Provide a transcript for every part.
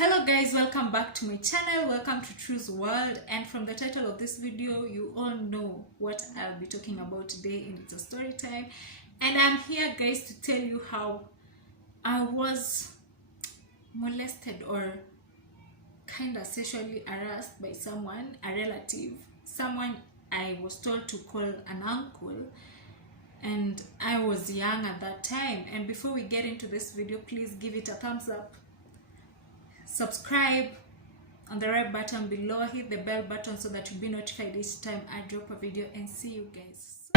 Hello guys, welcome back to my channel. Welcome to True's World, and from the title of this video you all know what I'll be talking about today in It's a Story Time. And I'm here guys to tell you how I was molested or kind of sexually harassed by someone, a relative, someone I was told to call an uncle, and I was young at that time. And before we get into this video, please give it a thumbs up, subscribe on the right button below, hit the bell button so that you'll be notified each time I drop a video, and see you guys.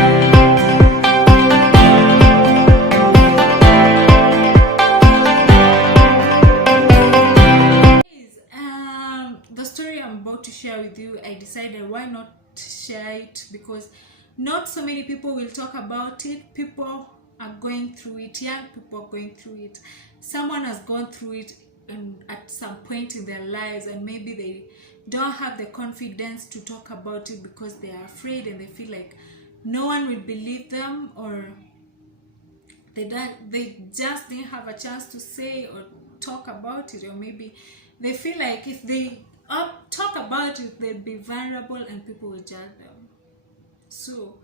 The story I'm about to share with you, I decided why not share it, because not so many people will talk about it. People are going through it, young people are going through it, someone has gone through it at some point in their lives, and maybe they don't have the confidence to talk about it because they are afraid and they feel like no one will believe them, or they just didn't have a chance to say or talk about it, or maybe they feel like if they talk about it they'll be vulnerable and people will judge them. So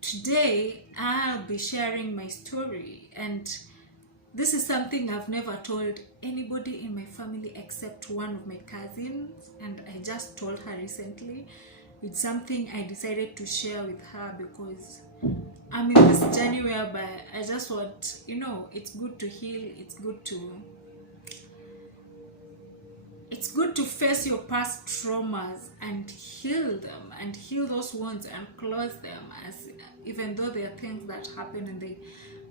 today I'll be sharing my story, and this is something I've never told anybody in my family except one of my cousins, and I just told her recently. It's something I decided to share with her because I'm in this journey whereby I just want, it's good to heal, it's good to face your past traumas and heal them, and heal those wounds and close them, as even though there are things that happen and they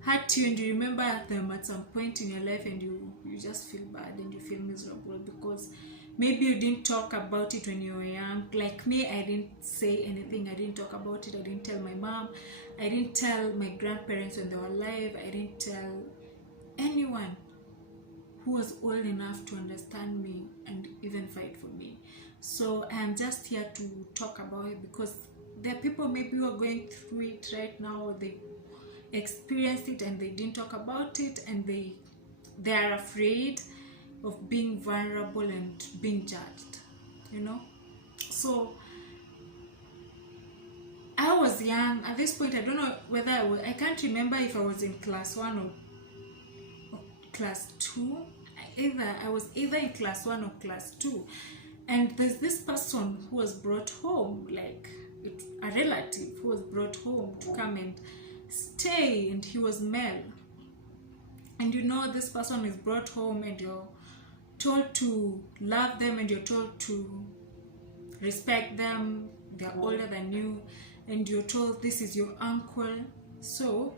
hurt you and you remember them at some point in your life, and you just feel bad and you feel miserable because maybe you didn't talk about it when you were young. Like me, I didn't say anything, I didn't talk about it, I didn't tell my mom, I didn't tell my grandparents when they were alive, I didn't tell anyone who was old enough to understand me and even fight for me. So I am just here to talk about it because there are people maybe who are going through it right now, or they experienced it and they didn't talk about it, and they are afraid of being vulnerable and being judged, So I was young at this point. I don't know whether I can't remember if I was in class 1 or class 2. I was either in class 1 or class 2, and there's this person who was brought home, like a relative who was brought home to come and stay, and he was male. And this person is brought home and you're told to love them and you're told to respect them, they're older than you, and you're told this is your uncle, so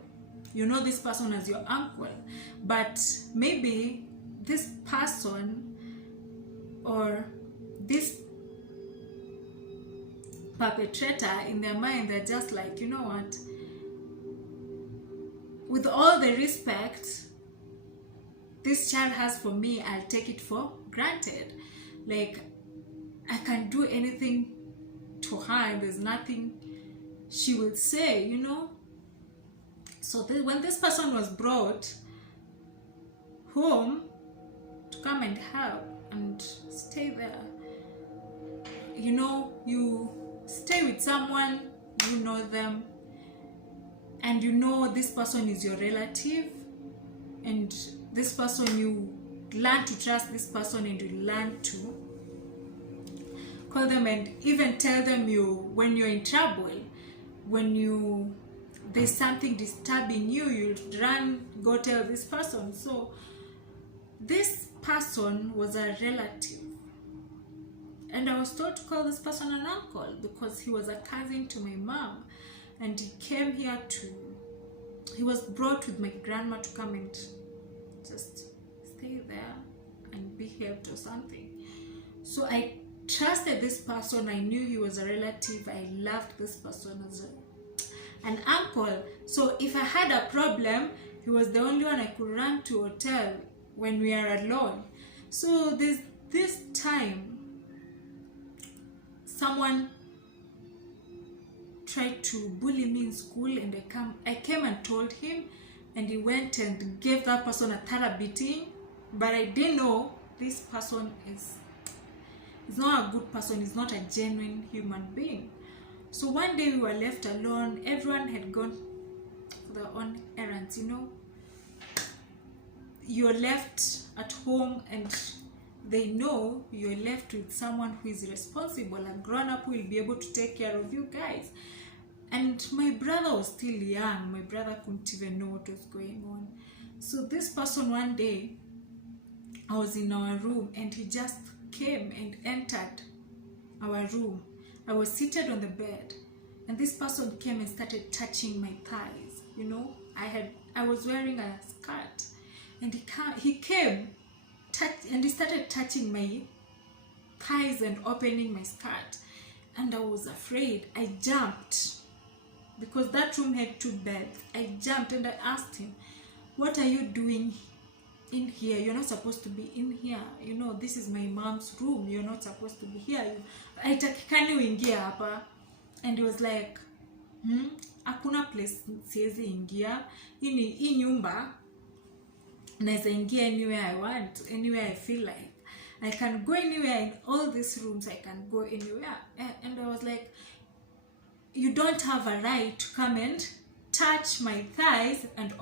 this person as your uncle. But maybe this person or this perpetrator, in their mind they're just like, what, with all the respect this child has for me, I'll take it for granted. Like, I can do anything to her and there's nothing she will say, So when this person was brought home to come and help and stay there, you stay with someone, you know them, and this person is your relative, and this person, you learn to trust this person, and you learn to call them and even tell them when you're in trouble, when there's something disturbing you run, go tell this person. So this person was a relative, and I was told to call this person an uncle because he was a cousin to my mom, and he came here he was brought with my grandma to come and just stay there and be helped or something. So I trusted this person, I knew he was a relative, I loved this person as an uncle. So if I had a problem, he was the only one I could run to or tell when we are alone. So this time someone tried to bully me in school, and I came and told him, and he went and gave that person a thorough beating. But I didn't know this person is not a good person, is not a genuine human being. So one day we were left alone. Everyone had gone for their own errands, you know. You're left at home and they know you're left with someone who is responsible, a grown-up who will be able to take care of you guys. And my brother was still young. My brother couldn't even know what was going on. So this person, one day, I was in our room and he just came and entered our room. I was seated on the bed and this person came and started touching my thighs. You know, I was wearing a skirt and he came and he started touching my thighs and opening my skirt, and I was afraid. I jumped because that room had 2 beds. I jumped and I asked him, what are you doing in here? You're not supposed to be in here. You know, this is my mom's room. You're not supposed to be here. Haitakikani uingie hapa. And he was like, hakuna place siwezi ingia. Hii nyumba naeza ingia anywhere I want, anywhere I feel like. I can go anywhere in all these rooms. I can go anywhere. And I was like, you don't have a right to come and touch my thighs and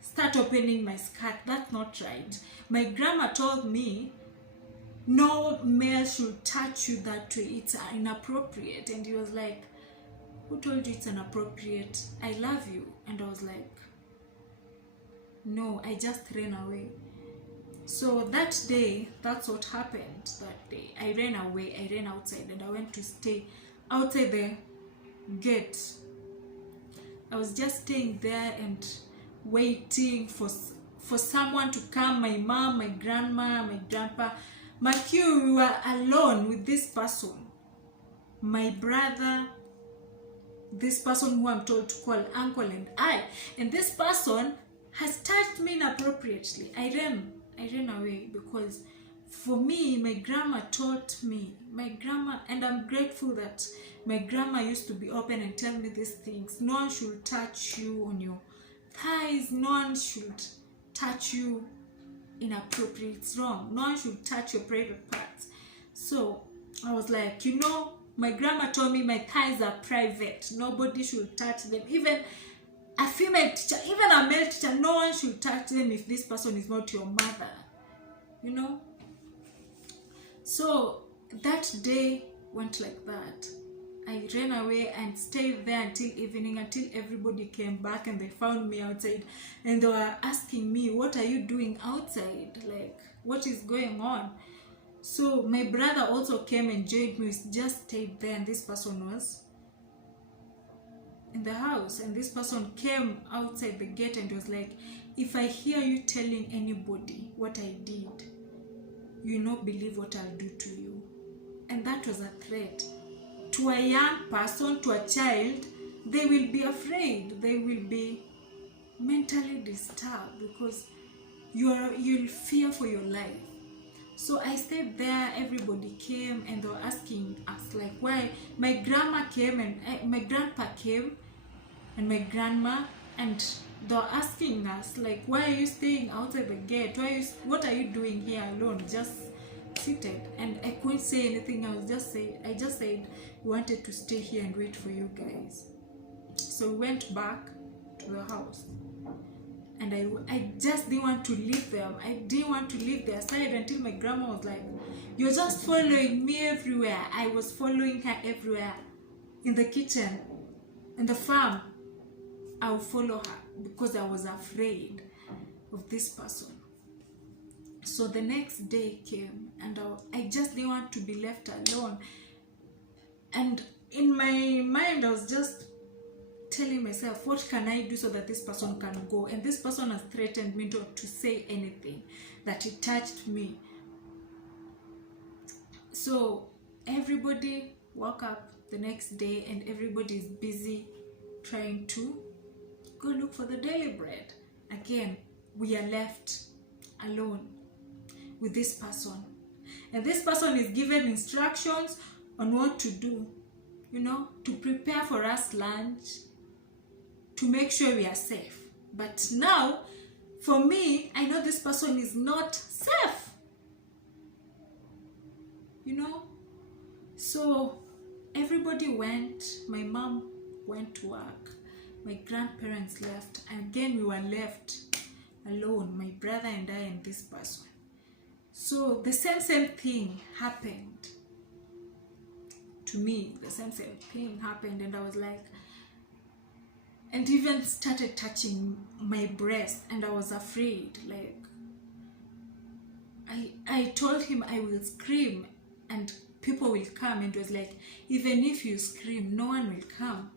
start opening my skirt. That's not right. My grandma told me no male should touch you that way. It's inappropriate. And he was like, who told you it's inappropriate? I love you. And I was like, no, I just ran away. So that day, that's what happened that day. I ran away. I ran outside and I went to stay outside the gate. I was just staying there and waiting for someone to come. My mom, my grandma, my grandpa. We were alone with this person. My brother, this person who I'm told to call uncle, and I. And this person has touched me inappropriately. I ran away because for me, my grandma taught me. And I'm grateful that my grandma used to be open and tell me these things. No one should touch you on your thighs. No one should touch you inappropriate. It's wrong. No one should touch your private parts. So I was like, you know, my grandma told me my thighs are private. Nobody should touch them. Even a female teacher, even a male teacher, no one should touch them if this person is not your mother. You know? So that day went like that. I ran away and stayed there until evening, until everybody came back and they found me outside. And they were asking me, what are you doing outside? Like, what is going on? So my brother also came and joined me. We just stayed there and this person was in the house. And this person came outside the gate and was like, if I hear you telling anybody what I did, you will not believe what I'll do to you. And that was a threat. To a young person, to a child, they will be afraid. They will be mentally disturbed because you'll fear for your life. So I stayed there. Everybody came and they were asking us like why. My grandma came and my grandpa came and my grandma, and they were asking us like, why are you staying outside the gate? What are you doing here alone, just seated? And I couldn't say anything. I just said we wanted to stay here and wait for you guys. So we went back to the house. And I just didn't want to leave them. I didn't want to leave their side until my grandma was like, you're just following me everywhere. I was following her everywhere. In the kitchen, in the farm, I would follow her because I was afraid of this person. So the next day came and I just didn't want to be left alone. And in my mind, I was just telling myself, what can I do so that this person can go? And this person has threatened me not to say anything, that he touched me. So everybody woke up the next day and everybody is busy trying to go look for the daily bread. Again, we are left alone with this person. And this person is given instructions on what to do, you know, to prepare for us lunch, to make sure we are safe. But now, for me, I know this person is not safe, you know. So everybody went. My mom went to work, my grandparents left, and again we were left alone, my brother and I and this person. So the same thing happened to me. The same thing happened, and I was like, and even started touching my breast, and I was afraid. Like, I told him I will scream and people will come, and it was like, even if you scream, no one will come.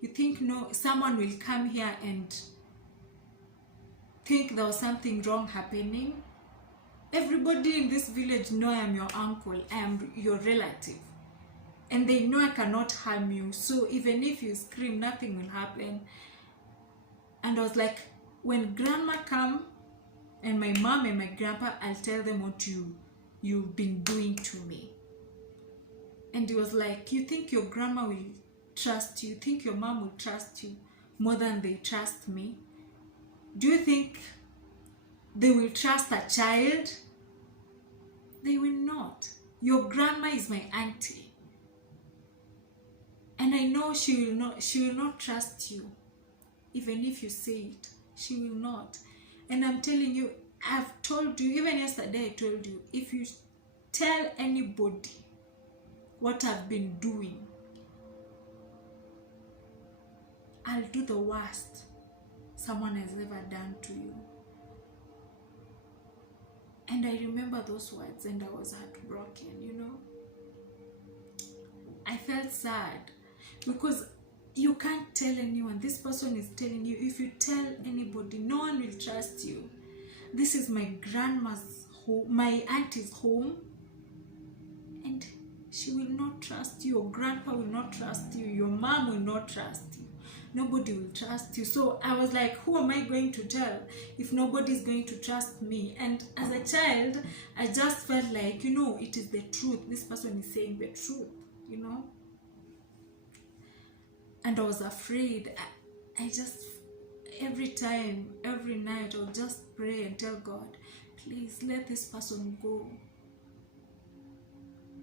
You think someone will come here and think there was something wrong happening? Everybody in this village know I am your uncle, I am your relative, and they know I cannot harm you. So even if you scream, nothing will happen. And I was like, when grandma come and my mom and my grandpa, I'll tell them what you've been doing to me. And he was like, you think your grandma will trust you? You think your mom will trust you more than they trust me? Do you think they will trust a child? They will not. Your grandma is my auntie, and I know she will not trust you. Even if you say it, she will not. And I'm telling you, I've told you, even yesterday I told you, if you tell anybody what I've been doing, I'll do the worst someone has ever done to you. And I remember those words, and I was heartbroken, you know. I felt sad because you can't tell anyone. This person is telling you, if you tell anybody, no one will trust you. This is my grandma's home, my auntie's home, and she will not trust you. Your grandpa will not trust you. Your mom will not trust you. Nobody will trust you. So I was like, who am I going to tell if nobody is going to trust me? And as a child, I just felt like, you know, it is the truth. This person is saying the truth, you know. And I was afraid. I just, every time, every night, I would just pray and tell God, please let this person go.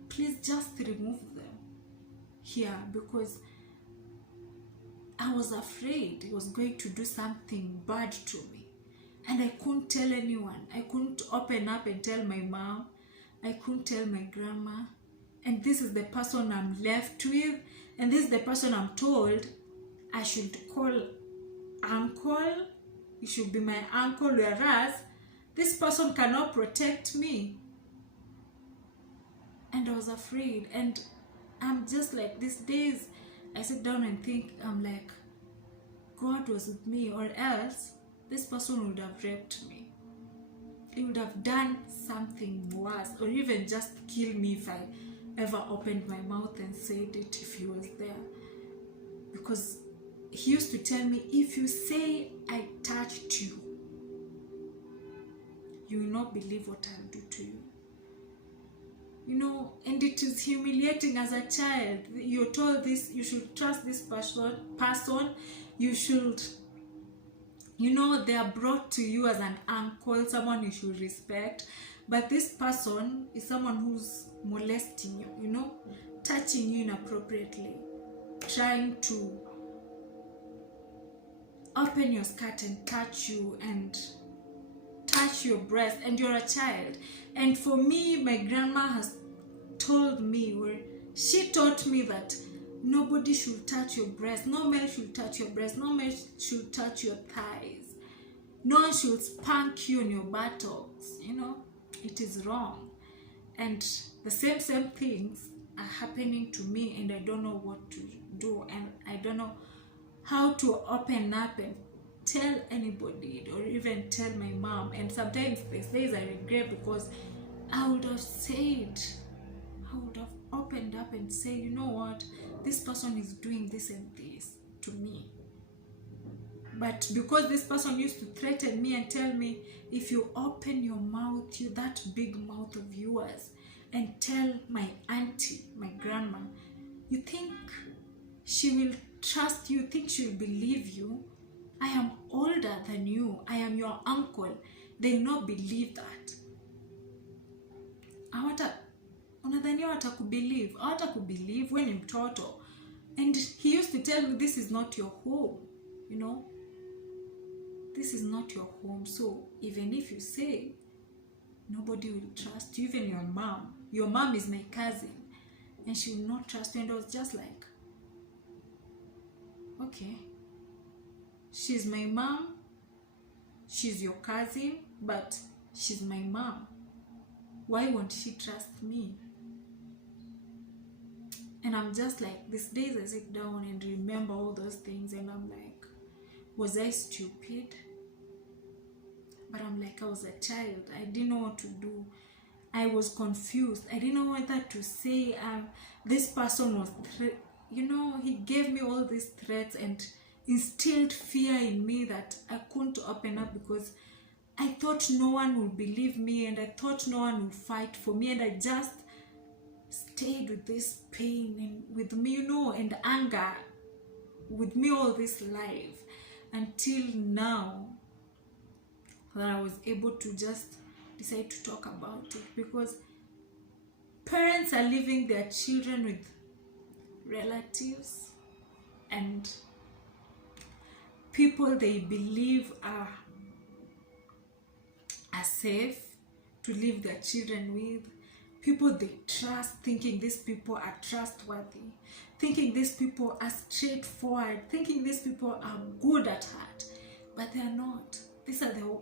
Please just remove them here, because I was afraid he was going to do something bad to me. And I couldn't tell anyone. I couldn't open up and tell my mom. I couldn't tell my grandma. And this is the person I'm left with. And this is the person I'm told I should call uncle. He should be my uncle, whereas this person cannot protect me. And I was afraid. And I'm just like, these days, I sit down and think, I'm like, God was with me, or else this person would have raped me. He would have done something worse, or even just kill me if I ever opened my mouth and said it, if he was there. Because he used to tell me, if you say I touched you, you will not believe what I'll do to you. You know, and it is humiliating as a child. You're told this, you should trust this person, you should, you know, they are brought to you as an uncle, someone you should respect. But this person is someone who's molesting you, you know, touching you inappropriately, trying to open your skirt and touch you and touch your breast, and you're a child. And for me, my grandma has told me, or she taught me, that nobody should touch your breast. No male should touch your breast. No male should touch your thighs. No one should spank you on your buttocks. You know, it is wrong. And the same things are happening to me, and I don't know what to do, and I don't know how to open up and tell anybody, or even tell my mom. And sometimes these days I regret, because I would have opened up and said, you know what, this person is doing this and this to me. But because this person used to threaten me and tell me, if you open your mouth, that big mouth of yours, and tell my auntie, my grandma, you think she will trust you? Think she will believe you? I am older than you. I am your uncle. They not believe that. Unadhania watakubelieve. Hawatakubelieve when ni mtoto. And he used to tell me, this is not your home. You know? This is not your home. So even if you say, nobody will trust you, even your mom. Your mom is my cousin. And she will not trust you. And I was just like, okay. She's my mom. She's your cousin. But she's my mom. Why won't she trust me? And I'm just like, these days I sit down and remember all those things, and I'm like, was I stupid? But I'm like, I was a child. I didn't know what to do. I was confused. I didn't know whether to say, this person was, he gave me all these threats and instilled fear in me that I couldn't open up, because I thought no one would believe me, and I thought no one would fight for me, and I just stayed with this pain and with me, and anger with me all this life, until now that I was able to just decide to talk about it. Because parents are leaving their children with relatives and people they believe are safe to leave their children with, people they trust, thinking these people are trustworthy, thinking these people are straightforward, thinking these people are good at heart, but they are not. These are the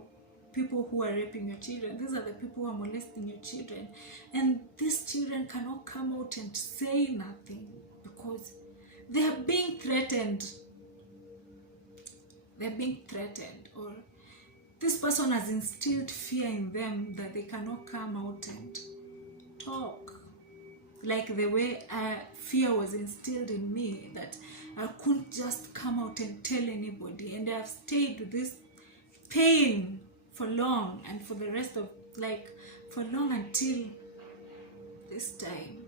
people who are raping your children. These are the people who are molesting your children, and these children cannot come out and say nothing because they are being threatened. They're being threatened, or this person has instilled fear in them that they cannot come out and talk. Like the way fear was instilled in me, that I couldn't just come out and tell anybody. And I've stayed with this pain for long, and for the rest of, for long, until this time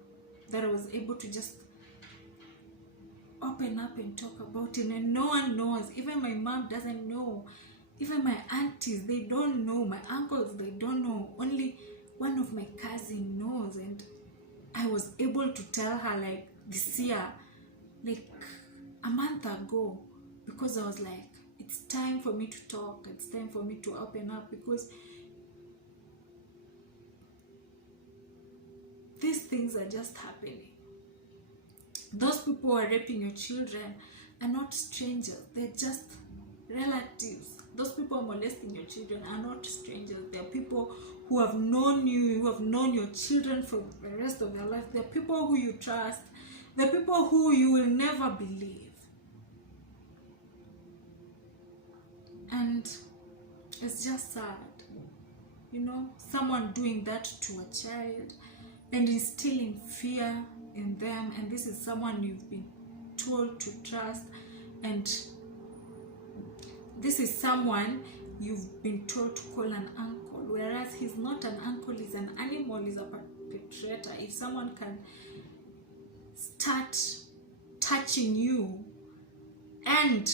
that I was able to just open up and talk about it. And no one knows. Even my mom doesn't know. Even my aunties, they don't know. My uncles, they don't know. Only one of my cousins knows. And I was able to tell her this year, a month ago, because I was like, it's time for me to talk. It's time for me to open up, because these things are just happening. Those people who are raping your children are not strangers. They're just relatives. Those people who are molesting your children are not strangers. They're people who have known you, who have known your children for the rest of their life. They're people who you trust. They're people who you will never believe. And it's just sad, someone doing that to a child and instilling fear in them. And this is someone you've been told to trust, and this is someone you've been told to call an uncle, whereas he's not an uncle, he's an animal, he's a perpetrator. If someone can start touching you and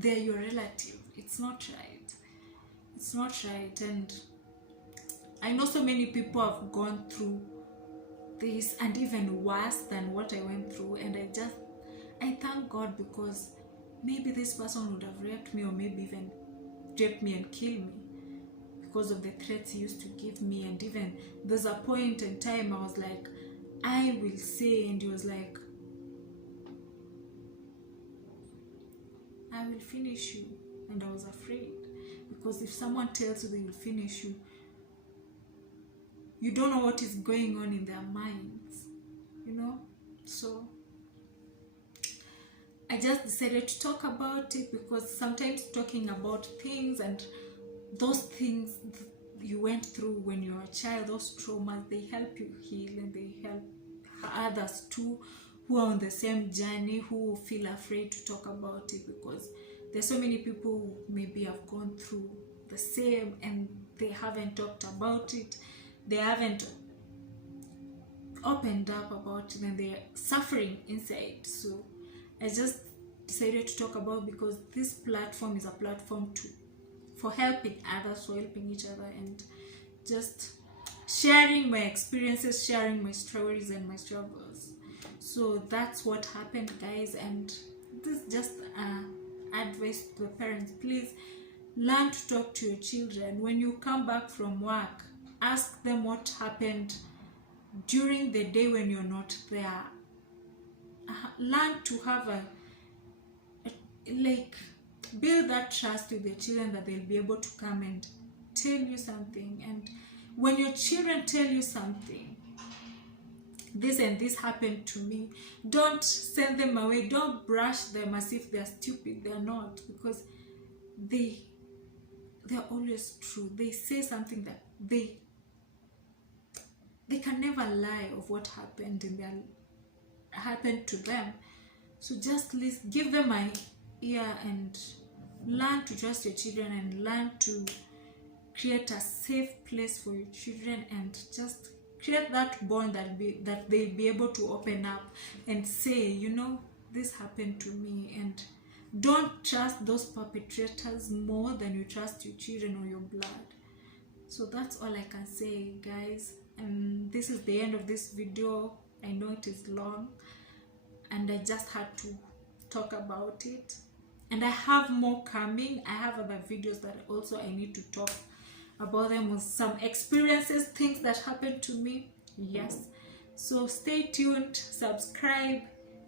they're your relative, it's not right. It's not right. And I know so many people have gone through this, and even worse than what I went through, and I thank God, because maybe this person would have raped me, or maybe even raped me and killed me, because of the threats he used to give me. And even there's a point in time I was like, I will say, and he was like, I will finish you. And I was afraid, because if someone tells you they will finish you, you don't know what is going on in their minds, So I just decided to talk about it, because sometimes talking about things and those things you went through when you were a child, those traumas, they help you heal, and they help others too who are on the same journey, who feel afraid to talk about it, because there's so many people who maybe have gone through the same and they haven't talked about it. They haven't opened up about it and they're suffering inside. So I just decided to talk about, because this platform is a platform for helping others, for helping each other, and just sharing my experiences, sharing my stories and my struggles. So that's what happened, guys, and this is just advice to the parents. Please learn to talk to your children. When you come back from work, ask them what happened during the day when you're not there. Learn to have build that trust with the children, that they'll be able to come and tell you something. And when your children tell you something, this and this happened to me, don't send them away. Don't brush them as if they're stupid. They're not, because they're always true. They say something that they can never lie of what happened happened to them. So just give them an ear and learn to trust your children, and learn to create a safe place for your children, and just create that bond that they'll be able to open up and say, this happened to me. And don't trust those perpetrators more than you trust your children or your blood. So that's all I can say, guys, and this is the end of this video. I know it is long, and I just had to talk about it, and I have more coming. I have other videos that also I need to talk about them, with some experiences, things that happened to me. Yes, so stay tuned, subscribe,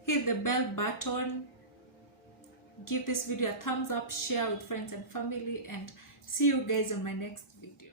hit the bell button, give this video a thumbs up, share with friends and family, and see you guys on my next video.